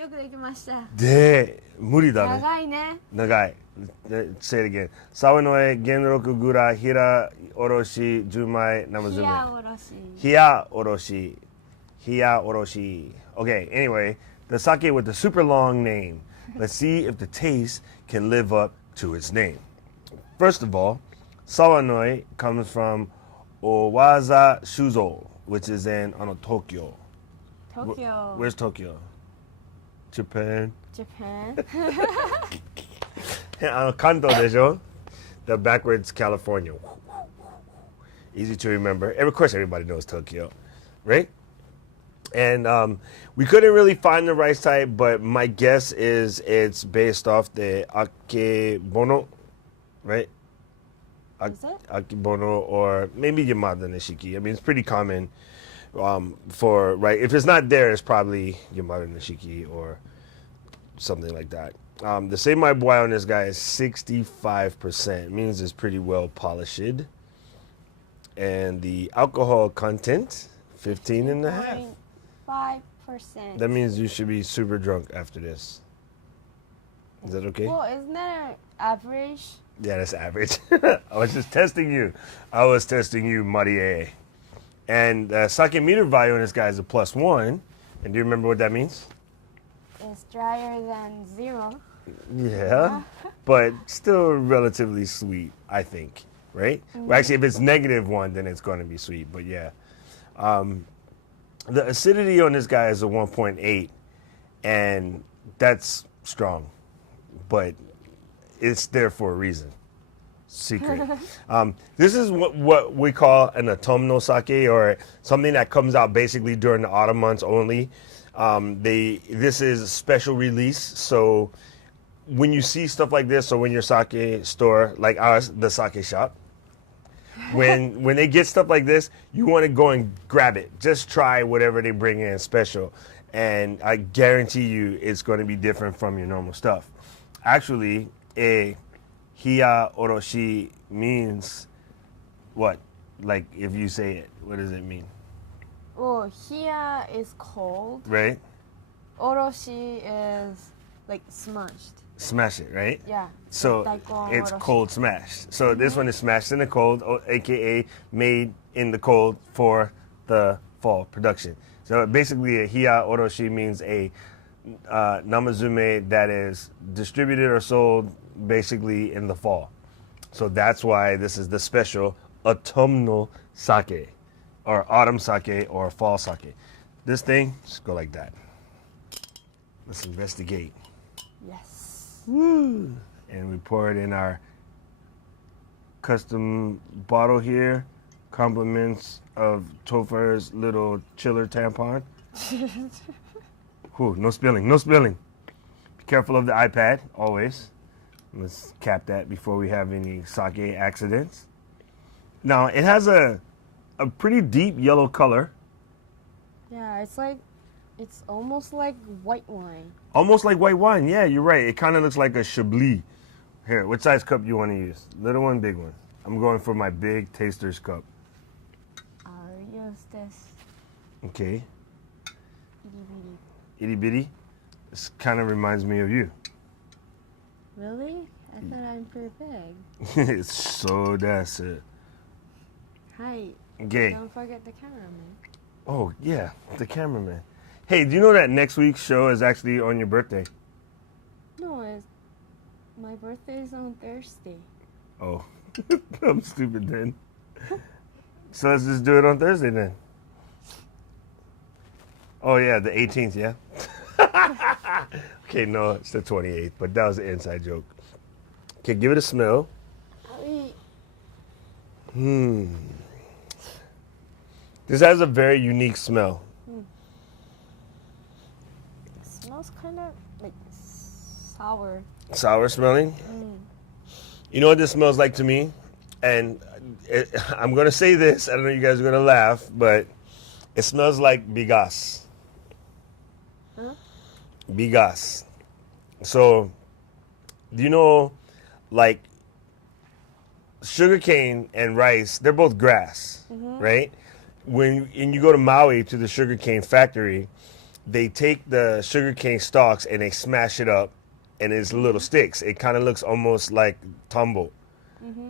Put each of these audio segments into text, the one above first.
よくできました。で、無理だね。長いね。長い。Say it again. Sawanoi, Genrokugura, Hiyaoroshi, Jumai, Namazume. Hiyaoroshi. Hiyaoroshi. Okay, anyway, the sake with the super long name. Let's see if the taste can live up to its name. First of all, Sawanoi comes from Owaza Shuzo, which is in Tokyo. Tokyo. Where's Tokyo? Japan. Japan. Kanto でしょ? The backwards California. Easy to remember. Of course, everybody knows Tokyo, right? And we couldn't really find the rice type, but my guess is it's based off the akebono, right? Is it? Akebono or maybe Yamada Nishiki. I mean, it's pretty common for, right? If it's not there, it's probably Yamada Nishiki or something like that. The Seimai Boy on this guy is 65%. It means it's pretty well polished. And the alcohol content, 15.5%. 5%. That means you should be super drunk after this. Is that okay? Well, isn't that average? Yeah, that's average. I was just testing you. I was testing you, Marie. And sake meter value on this guy is a +1. And do you remember what that means? It's drier than 0. Yeah, but still relatively sweet, I think, right? Well, actually, if it's -1, then it's going to be sweet, but yeah. The acidity on this guy is a 1.8, and that's strong, but it's there for a reason. Secret. This is what we call an autumnal sake, or something that comes out basically during the autumn months only. This is a special release, so when you see stuff like this, or when your sake store, like ours, the sake shop, when they get stuff like this, you want to go and grab it. Just try whatever they bring in special, and I guarantee you it's going to be different from your normal stuff. Actually, Hiyaoroshi means what? Like, if you say it, what does it mean? Well, hiya is cold. Right? Oroshi is like smashed. Smash it, right? Yeah. So Daikon it's oroshi. cold smashed. So this one is smashed in the cold, aka made in the cold for the fall production. So basically, a Hiyaoroshi means a namazume that is distributed or sold basically in the fall. So that's why this is the special autumnal sake, or autumn sake, or fall sake. This thing, just go like that. Let's investigate. Yes. Woo! And we pour it in our custom bottle here. Compliments of Topher's little chiller tampon. Whew, no spilling, no spilling. Be careful of the iPad, always. Let's cap that before we have any sake accidents. Now, it has a pretty deep yellow color. Yeah, it's almost like white wine. Almost like white wine. Yeah, you're right. It kind of looks like a Chablis. Here, what size cup you want to use? Little one, big one? I'm going for my big taster's cup. I'll use this. Okay. Itty bitty. Itty bitty. This kind of reminds me of you. Really? I thought I'm pretty big. It's so that's it. Hi. Okay. Don't forget the cameraman. Oh, yeah, the cameraman. Hey, do you know that next week's show is actually on your birthday? No, my birthday is on Thursday. Oh, I'm stupid then. So let's just do it on Thursday then. Oh, yeah, the 18th, yeah? Okay, no, it's the 28th, but that was an inside joke. Okay, give it a smell. This has a very unique smell. It smells kind of like sour. Sour smelling? You know what this smells like to me? And I'm going to say this. I don't know if you guys are going to laugh, but it smells like bigas. Huh? Bigas. So, do you know, like, sugarcane and rice, they're both grass, right? When you go to Maui to the sugarcane factory, they take the sugarcane stalks and they smash it up, and it's little sticks. It kind of looks almost like tumble.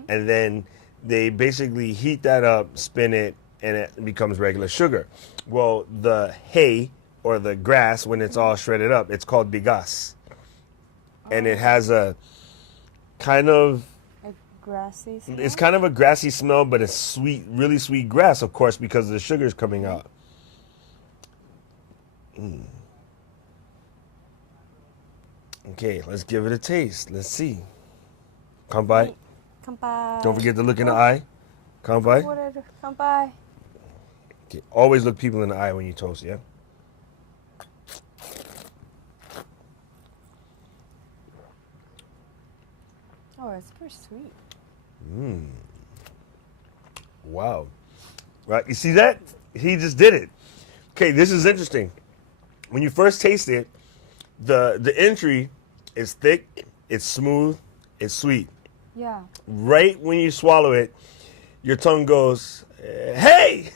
And then they basically heat that up, spin it, and it becomes regular sugar. Well, the hay or the grass, when it's all shredded up, it's called bigas. And it has a kind of, A grassy smell? it's kind of a grassy smell, but it's sweet, really sweet grass, of course, because the sugar's coming out. Okay, let's give it a taste. Let's see. Kanpai. Kanpai. Don't forget to look in the eye. Kanpai. Kanpai. Okay, always look people in the eye when you toast, yeah? Oh, it's pretty sweet. Wow. Right, you see that? He just did it. Okay, this is interesting. When you first taste it, the entry is thick, it's smooth, it's sweet. Yeah. Right when you swallow it, your tongue goes, hey!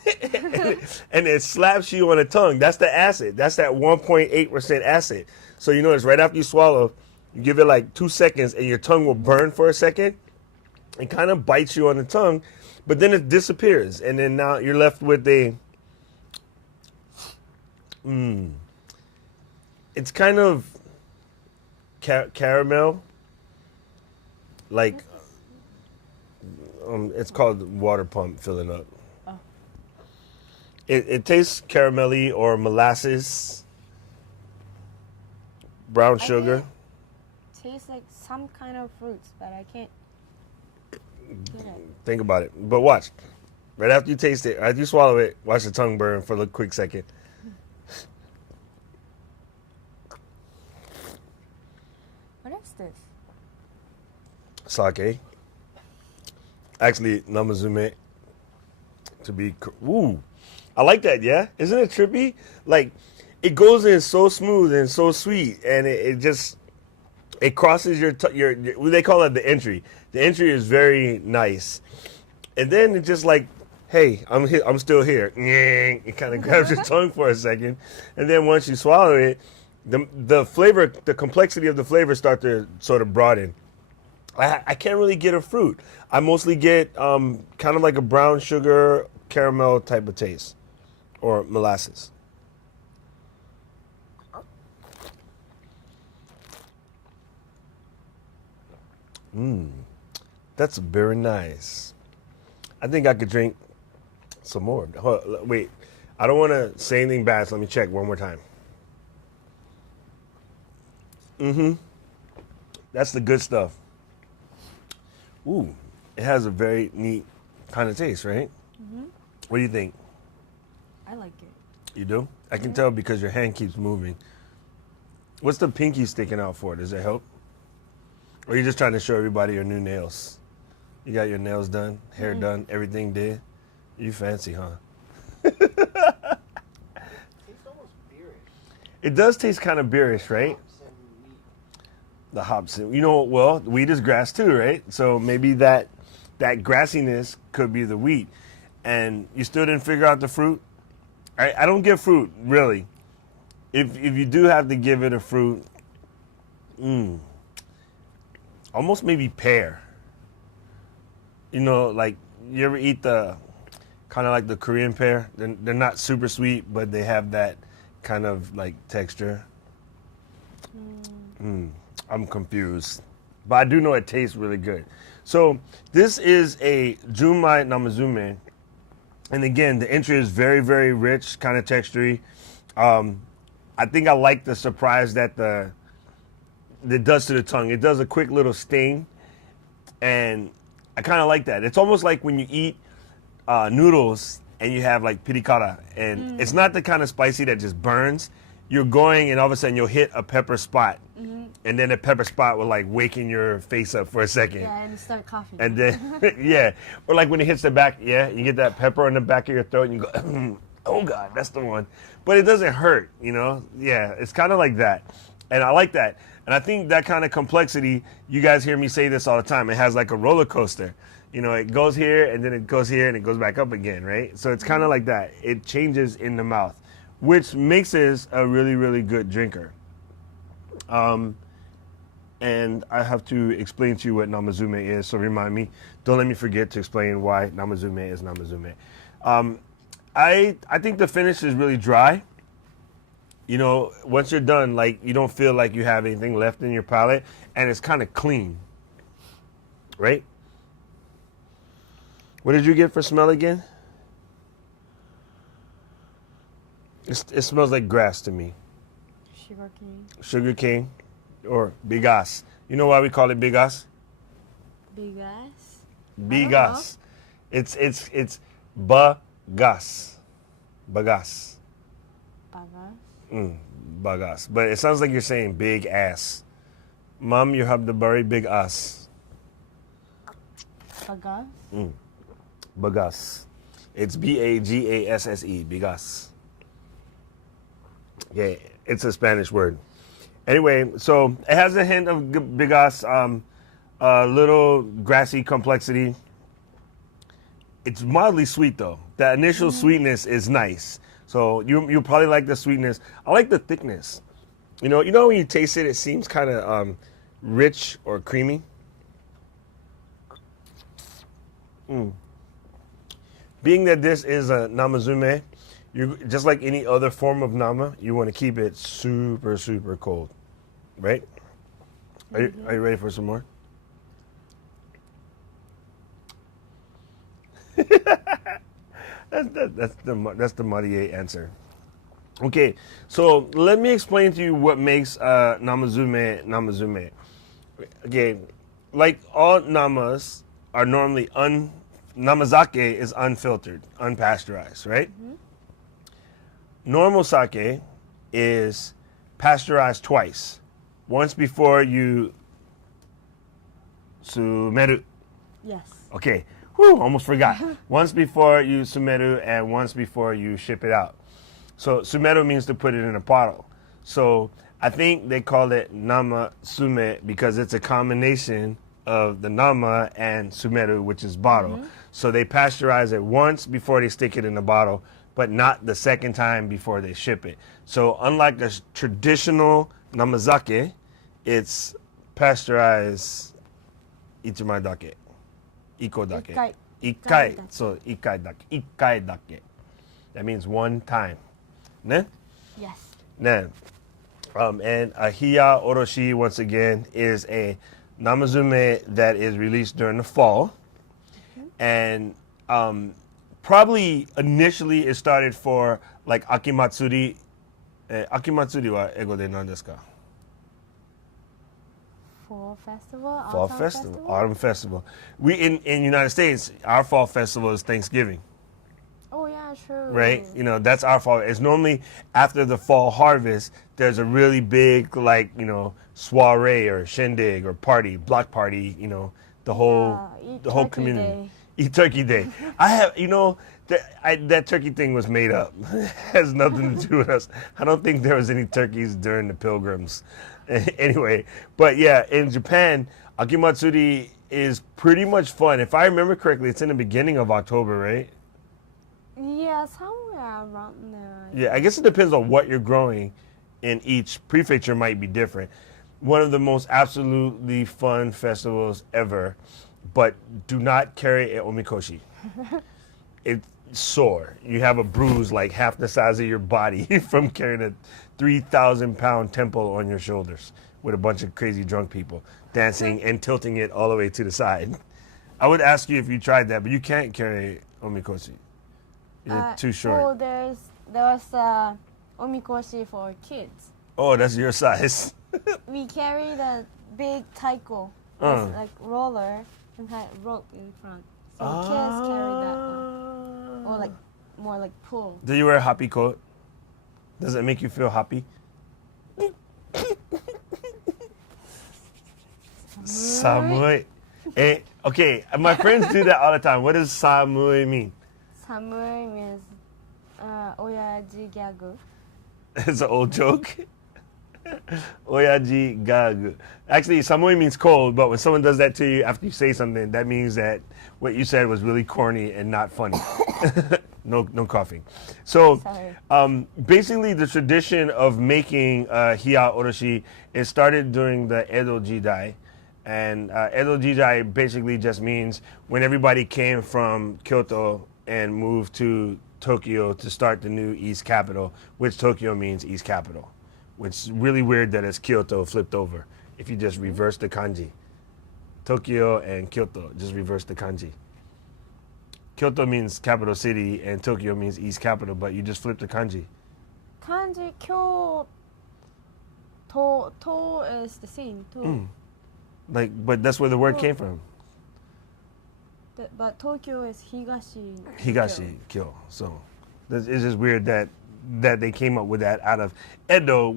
And it slaps you on the tongue. That's the acid. That's that 1.8% acid. So you notice right after you swallow, you give it like 2 seconds and your tongue will burn for a second. It kind of bites you on the tongue, but then it disappears. And then now you're left with a, it's kind of caramel. Like, it's called water pump filling up. Oh. It tastes caramelly or molasses, brown sugar. Tastes like some kind of fruits, but I can't get it. Think about it. But watch. Right after you taste it, after you swallow it, watch the tongue burn for a quick second. What is this? Sake. Actually, namazume. To be, ooh, I like that. Yeah, isn't it trippy? Like, it goes in so smooth and so sweet, and it just it crosses your they call it the entry. The entry is very nice, and then it's just like, hey, I'm still here. It kind of grabs your tongue for a second, and then once you swallow it, the flavor, the complexity of the flavor start to sort of broaden. I can't really get a fruit. I mostly get kind of like a brown sugar caramel type of taste, or molasses. That's very nice. I think I could drink some more. Wait, I don't want to say anything bad, so let me check one more time. That's the good stuff. Ooh, it has a very neat kind of taste, right? What do you think? I like it. You do? I can tell because your hand keeps moving. What's the pinky sticking out for? Does it help? Or are you just trying to show everybody your new nails? You got your nails done, hair done, everything did? You fancy, huh? It's almost beerish. It does taste kind of beerish, right? Hops and wheat. The hops. You know, well, wheat is grass too, right? So maybe that grassiness could be the wheat. And you still didn't figure out the fruit? I don't give fruit, really. If you do have to give it a fruit, almost maybe pear. You know, like, you ever eat the, kind of like the Korean pear? They're not super sweet, but they have that kind of, like, texture. I'm confused. But I do know it tastes really good. So this is a Junmai Namazume. And again, the entry is very, very rich, kind of textury. I think I like the surprise that it does to the tongue. It does a quick little sting. And I kind of like that. It's almost like when you eat noodles and you have like pirikara. And it's not the kind of spicy that just burns. You're going and all of a sudden you'll hit a pepper spot. And then the pepper spot will like waken your face up for a second. Yeah, and start coughing. And then, yeah. Or like when it hits the back, yeah, you get that pepper on the back of your throat and you go, oh God, that's the one. But it doesn't hurt, you know? Yeah, it's kind of like that. And I like that. And I think that kind of complexity, you guys hear me say this all the time, it has like a roller coaster. You know, it goes here and then it goes here and it goes back up again, right? So it's kind of like that. It changes in the mouth, which makes us a really, really good drinker. And I have to explain to you what Namazume is, so remind me. Don't let me forget to explain why Namazume is Namazume. I think the finish is really dry. You know, once you're done, like, you don't feel like you have anything left in your palate, and it's kind of clean, right? What did you get for smell again? It smells like grass to me. Sugar cane. Sugar cane or bigas. You know why we call it bigas? Big ass. Bigas. It's bagas. Bagas. Bagas. Bagas. But it sounds like you're saying big ass. Mom, you have the very big ass. Bagas. Bagas. It's B-A-G-A-S-S-E. Bigas. Yeah, it's a Spanish word. Anyway, so it has a hint of bigas, a little grassy complexity. It's mildly sweet though. The initial sweetness is nice. So you probably like the sweetness. I like the thickness. You know when you taste it, it seems kind of rich or creamy. Being that this is a Namazume, you just like any other form of nama, you want to keep it super, super cold, right? Are you ready for some more? That's the Marie answer. Okay, so let me explain to you what makes Namazume. Okay, like all namas are normally Namazake is unfiltered, unpasteurized, right? Normal sake is pasteurized twice. Once before you sumeru. Yes. Okay, almost forgot. Once before you sumeru and once before you ship it out. So sumeru means to put it in a bottle. So I think they call it nama sume because it's a combination of the nama and sumeru, which is bottle. So they pasteurize it once before they stick it in the bottle, but not the second time before they ship it. So unlike a traditional namazake, it's pasteurized ichimai dake, iko dake, ikai. So ikai dake. That means one time. Ne? Yes. Ne. And a Hiyaoroshi, once again, is a Namazume that is released during the fall. And probably initially it started for like Akimatsuri. Akimatsuri wa ego de nan desu ka? Fall festival. Fall Autumn festival. Autumn festival. We in United States, our fall festival is Thanksgiving. Oh yeah, true. Right? You know, that's our fall. It's normally after the fall harvest, there's a really big, like, you know, soiree or shindig or party, block party, you know, the whole community. Day. Eat turkey day. I have, you know, that turkey thing was made up. It has nothing to do with us. I don't think there was any turkeys during the pilgrims. Anyway, but yeah, in Japan, Akimatsuri is pretty much fun. If I remember correctly, it's in the beginning of October, right? Yeah, somewhere around there. Yeah, I guess it depends on what you're growing in each prefecture might be different. One of the most absolutely fun festivals ever, but do not carry a omikoshi. It's sore. You have a bruise like half the size of your body from carrying a 3,000-pound temple on your shoulders with a bunch of crazy drunk people dancing and tilting it all the way to the side. I would ask you if you tried that, but you can't carry omikoshi. You're too short. Oh, there was omikoshi for kids. Oh, that's your size. We carry the big taiko, it's like roller, and had rope in front. So kids carry that one. Or like more like pull. Do you wear a happy coat? Does it make you feel happy? Samui. Okay, my friends do that all the time. What does samui mean? Samui means oyaji gyagu. It's an old joke. Oyaji gag. Actually, samui means cold, but when someone does that to you after you say something, that means that what you said was really corny and not funny. No coughing. So, Sorry. basically, the tradition of making Hiyaoroshi, it started during the Edo Jidai. And Edo Jidai basically just means when everybody came from Kyoto and moved to Tokyo to start the new East capital, which Tokyo means East capital. Which is really weird that it's Kyoto flipped over. If you just reverse the kanji. Tokyo and Kyoto, just reverse the kanji. Kyoto means capital city and Tokyo means East capital, but you just flip the kanji. Kanji kyo to is the same. To. But that's where the word came from. But Tokyo is higashi. Higashi kyo. So it's just weird that they came up with that out of Edo,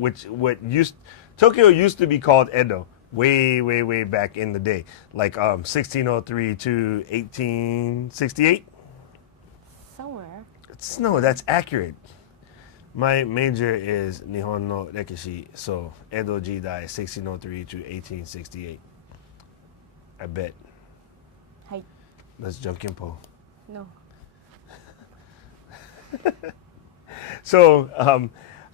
Tokyo used to be called Edo way back in the day, like 1603 to 1868. Somewhere. No, that's accurate. My major is Nihon no Rekishi, so Edo Jidai 1603 to 1868. I bet. Hi. Let's Junkinpo. No. So,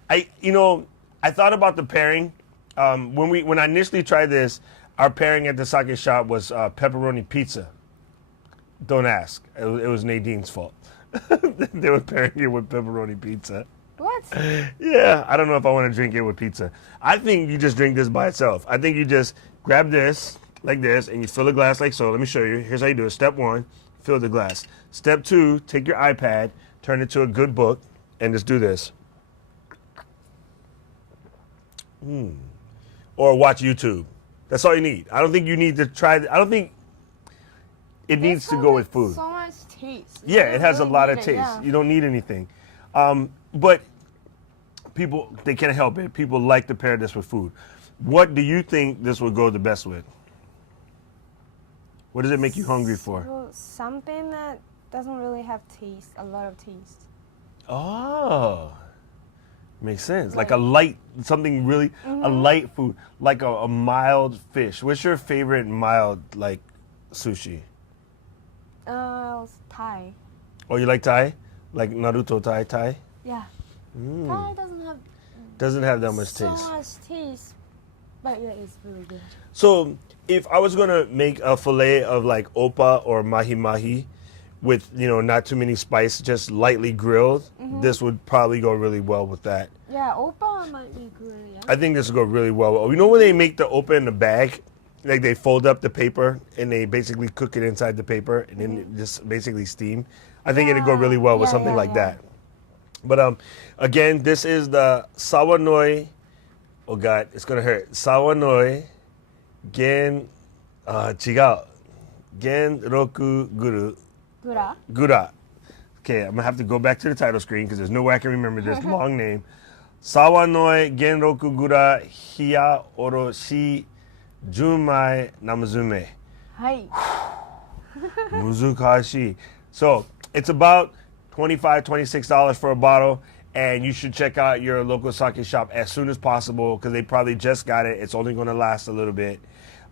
I thought about the pairing. When I initially tried this, our pairing at the sake shop was pepperoni pizza. Don't ask. It was Nadine's fault. They were pairing it with pepperoni pizza. What? Yeah, I don't know if I want to drink it with pizza. I think you just drink this by itself. I think you just grab this like this and you fill the glass like so. Let me show you. Here's how you do it. Step 1, fill the glass. Step 2, take your iPad, turn it to a good book, and just do this. Or watch YouTube. That's all you need. I don't think you need to try. I don't think it needs to go with food. So much taste. Yeah, it has a lot of need it, taste. yeah. You don't need anything. But people, they can't help it. People like to pair this with food. What do you think this would go the best with? What does it make you hungry for? Well, something that doesn't really have taste, a lot of taste. Oh, makes sense. Like a light, something really, a light food, like a mild fish. What's your favorite mild, like, sushi? Thai. Oh, you like Thai? Like Naruto Thai? Yeah. Thai Doesn't have that much so taste. much taste, but yeah, it's really good. So, if I was gonna make a fillet of like oppa or mahi mahi, with not too many spice, just lightly grilled, this would probably go really well with that. Yeah, oppa might be good. Yeah. I think this would go really well. You know when they make the oppa in the bag, like they fold up the paper and they basically cook it inside the paper and then it just basically steam. I think it'd go really well with something like that. But again, this is the Sawanoi. Oh God, it's gonna hurt. Sawanoi Genrokugura. Gura. Okay, I'm gonna have to go back to the title screen because there's no way I can remember this long name. Sawanoi Genrokugura Hiyaoroshi Junmai Namazume. Hi. Muzukashi. So it's about $25, $26 for a bottle, and you should check out your local sake shop as soon as possible because they probably just got it. It's only going to last a little bit.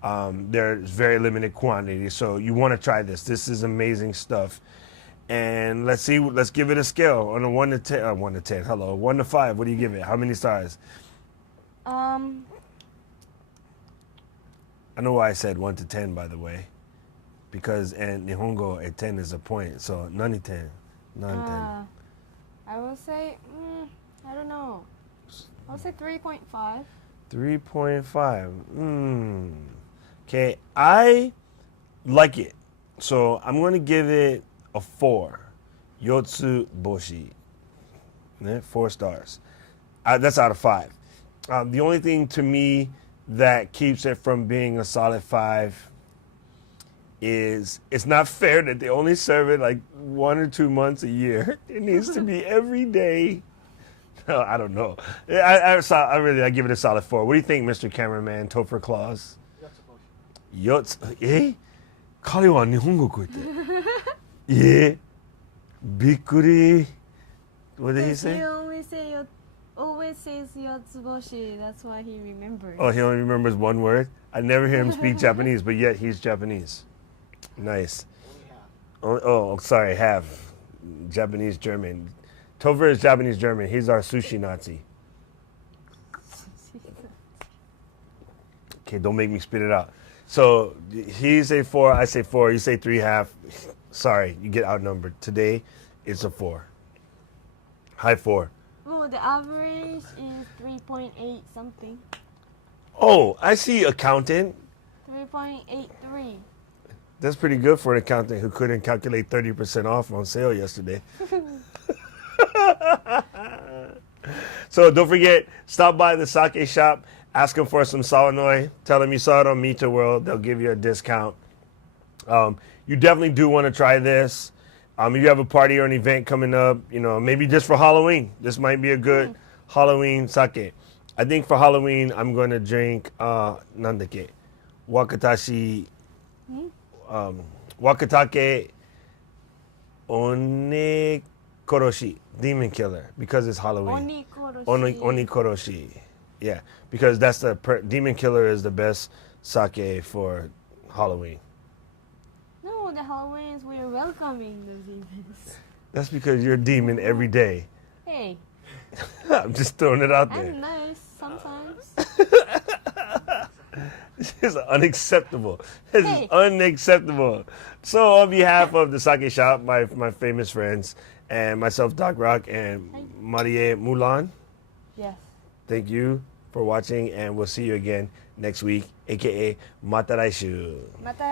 There's very limited quantity, so you want to try this. This is amazing stuff. And let's give it a scale on a 1 to 10. 1 to 10. Hello, 1 to 5. What do you give it? How many stars? I know why I said 1 to 10, by the way, because in Nihongo a 10 is a point, so nani 10, nan 10. I will say, I don't know. I'll say 3.5. 3.5. Okay, I like it, so I'm going to give it a 4. Yotsu Boshi. 4 stars. That's out of 5. The only thing to me that keeps it from being a solid 5 is it's not fair that they only serve it like 1 or 2 months a year. It needs to be every day. No, I don't know. I give it a solid 4. What do you think, Mr. Cameraman, Topher Claus? Yots, eh? 彼は日本語こう言って。びっくり。What did he say? He always says Yotsuboshi. That's why he remembers. Oh, he only remembers one word? I never hear him speak Japanese, but yet he's Japanese. Nice. Oh, sorry, have. Japanese German. Topher is Japanese German. He's our sushi Nazi. Okay, don't make me spit it out. So he say 4, I say 4. You say 3.5. Sorry, you get outnumbered. Today, it's a 4. High 4. Oh, the average is 3.8 something. Oh, I see accountant. 3.83. That's pretty good for an accountant who couldn't calculate 30% off on sale yesterday. So don't forget, stop by the sake shop, ask them for some Sawanoi, tell them you saw it on MeetoWorld, they'll give you a discount. You definitely do want to try this. If you have a party or an event coming up, maybe just for Halloween, this might be a good Halloween sake. I think for Halloween, I'm going to drink, nandake, wakatashi, wakatake onikoroshi, demon killer, because it's Halloween. Onikoroshi. Yeah, because that's the demon killer is the best sake for Halloween. No, the Halloweens we're welcoming the demons. That's because you're a demon every day. Hey, I'm just throwing it out there. I'm nice sometimes. This is unacceptable. This Hey. is unacceptable. So on behalf of the sake shop, my famous friends, and myself, Doc Rock, and Marie Mulan, Yes. thank you for watching, and we'll see you again next week, aka Mata Raishu. Mata.